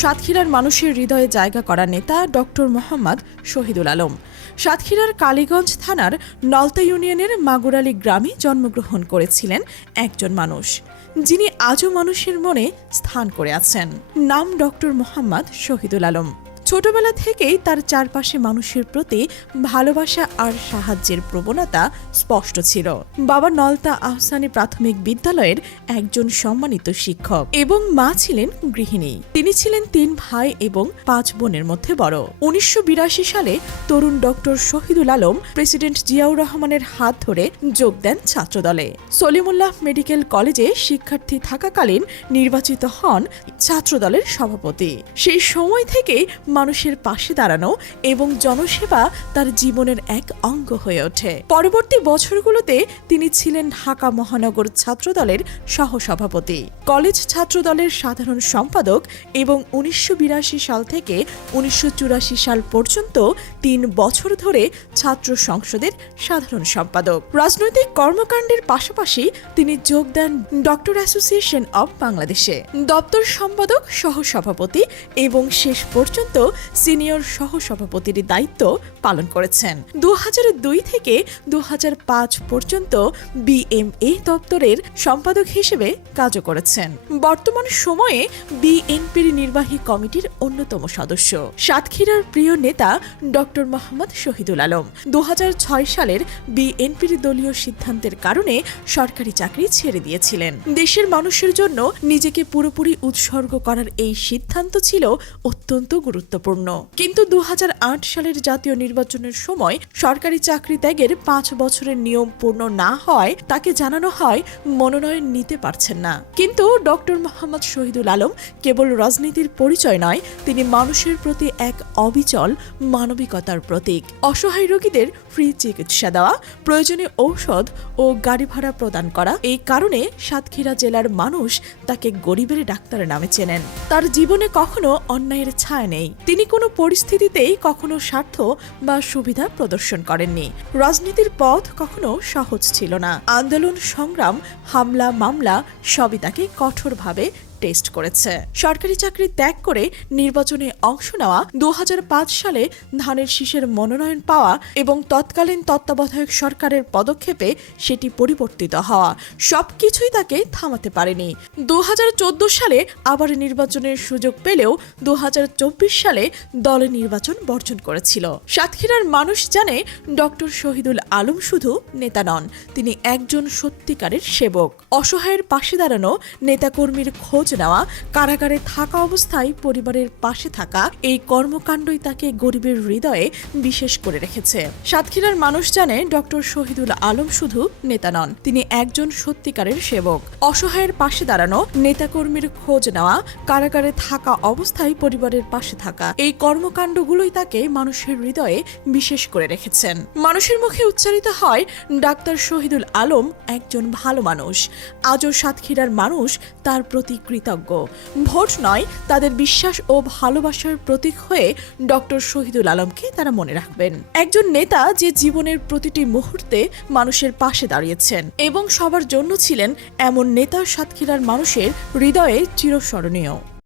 সাতক্ষীরার মানুষের হৃদয়ে জায়গা করা নেতা ডক্টর মোহাম্মদ শহীদুল আলম। সাতক্ষীরার কালীগঞ্জ থানার নলতা ইউনিয়নের মাগুরালী গ্রামে জন্মগ্রহণ করেছিলেন একজন মানুষ, যিনি আজও মানুষের মনে স্থান করে আছেন। নাম ডক্টর মোহাম্মদ শহীদুল আলম। ছোটবেলা থেকেই তার চারপাশে মানুষের প্রতি ভালোবাসা আর সাহায্যের প্রবণতা স্পষ্ট ছিল। বাবা নলতা আহসানি প্রাথমিক বিদ্যালয়ের একজন সম্মানিত শিক্ষক এবং মা ছিলেন গৃহিণী। তিনি ছিলেন তিন ভাই এবং পাঁচ বোনের মধ্যে বড়। উনিশশো বিরাশি সালে তরুণ ডক্টর শহীদুল আলম, প্রেসিডেন্ট জিয়াউর রহমানের হাত ধরে যোগ দেন ছাত্রদলে। সলিমুল্লাহ মেডিকেল কলেজে শিক্ষার্থী থাকাকালীন নির্বাচিত হন ছাত্রদলের সভাপতি। সেই সময় থেকে মানুষের পাশে দাঁড়ানো এবং জনসেবা তার জীবনের এক অঙ্গ হয়ে ওঠে। পরবর্তী বছরগুলোতে তিনি ছিলেন ঢাকা মহানগর ছাত্রদলের সহসভাপতি। কলেজ ছাত্রদলের সাধারণ সম্পাদক এবং উনিশশো বিরাশি সাল থেকে উনিশশো চুরাশি সাল পর্যন্ত তিন বছর ধরে ছাত্র সংসদের সাধারণ সম্পাদক। রাজনৈতিক কর্মকাণ্ডের পাশাপাশি তিনি যোগ দেন ডক্টর অ্যাসোসিয়েশন অব বাংলাদেশে। দপ্তর সম্পাদক, সহসভাপতি এবং শেষ পর্যন্ত সিনিয়র সহসভাপতির দায়িত্ব পালন করেছেন। দু হাজার দুই থেকে দু হাজার পাঁচ পর্যন্ত বিএমএ দপ্তরের সম্পাদক হিসেবে কাজও করেছেন। বর্তমান সময়ে বিএনপির নির্বাহী কমিটির অন্যতম সদস্য। সাতক্ষীরার প্রিয় নেতা ডক্টর মোহাম্মদ শহীদুল আলম। দু হাজার ছয় সালের বিএনপির দলীয় সিদ্ধান্তের কারণে সরকারি চাকরি ছেড়ে দিয়েছিলেন। দেশের মানুষের জন্য নিজেকে পুরোপুরি উৎসর্গ করার এই সিদ্ধান্ত ছিল অত্যন্ত গুরুত্বপূর্ণ। কিন্তু দু হাজার আট সালের জাতীয় নির্বাচনের সময় সরকারি চাকরি ত্যাগের পাঁচ বছরের নিয়ম পূর্ণ না হয়, তাকে জানানো হয়, মনোনয়ন নিতে পারছেন না। কিন্তু ডক্টর মোহাম্মদ শহীদুল আলম কেবল রাজনীতির পরিচয় নয়, তিনি মানুষের প্রতি এক অবিচল মানবিকতার প্রতীক। অসহায় রোগীদের ফ্রি চিকিৎসা দেওয়া প্রয়োজনে ঔষধ ও গাড়ি ভাড়া প্রদান করা, এই কারণে সাতক্ষীরা জেলার মানুষ তাকে গরিবের ডাক্তার নামে চেনেন। তার জীবনে কখনো অন্যায়ের ছায়া নেই। তিনি কোনো পরিস্থিতিতেই কখনো স্বার্থ বা সুবিধা প্রদর্শন করেননি। রাজনীতির পথ কখনো সহজ ছিল না। আন্দোলন, সংগ্রাম, হামলা, মামলা, সবই তাকে কঠোরভাবে টেস্ট করেছে। সরকারি চাকরি ত্যাগ করে নির্বাচনে অংশ নেওয়া দু হাজার পাঁচ সালে ধানের শীষের মনোনয়ন পাওয়া এবং তৎকালীন তত্ত্বাবধায়ক সরকারের পদক্ষেপে সেটি পরিবর্তিত হওয়া। সবকিছুই তাকে থামাতে পারেনি। দু সালে আবার নির্বাচনের সুযোগ পেলেও দু হাজার চব্বিশ সালে দলে নির্বাচন বর্জন করেছিল। সাতক্ষীরার মানুষ জানে ডক্টর শহীদুল আলম শুধু নেতা নন, তিনি একজন সত্যিকারের সেবক। অসহায়ের পাশে দাঁড়ানো নেতাকর্মীর খোঁজ নেওয়া, কারাগারে থাকা অবস্থায় পরিবারের পাশে থাকা এই কর্মকাণ্ডই তাকে গরিবের হৃদয়ে বিশেষ করে রেখেছে। সাতক্ষীরার মানুষ জানে ডক্টর শহীদুল আলম শুধু নেতা নন, তিনি একজন সত্যিকারের সেবক। অসহায়ের পাশে দাঁড়ানো, নেতাকর্মীর খোঁজ নেওয়া, কারাগারে থাকা অবস্থায় পরিবারের পাশে থাকা, এই কর্মকাণ্ডগুলোই তাকে মানুষের হৃদয়ে বিশেষ করে রেখেছেন। মানুষের মুখে উচ্চারিত হয় ডাক্তার শহীদুল আলম একজন ভালো মানুষ। আজও সাতক্ষীরার মানুষ তার প্রতি কৃতজ্ঞ। ভোট নয়, তাদের বিশ্বাস ও ভালোবাসার প্রতীক হয়ে ডক্টর শহীদুল আলমকে তারা মনে রাখবেন। একজন নেতা যে জীবনের প্রতিটি মুহূর্তে মানুষের পাশে দাঁড়িয়েছেন এবং সবার জন্য ছিলেন এমন নেতা সাতক্ষীরার মানুষের হৃদয়ে চিরস্মরণীয়।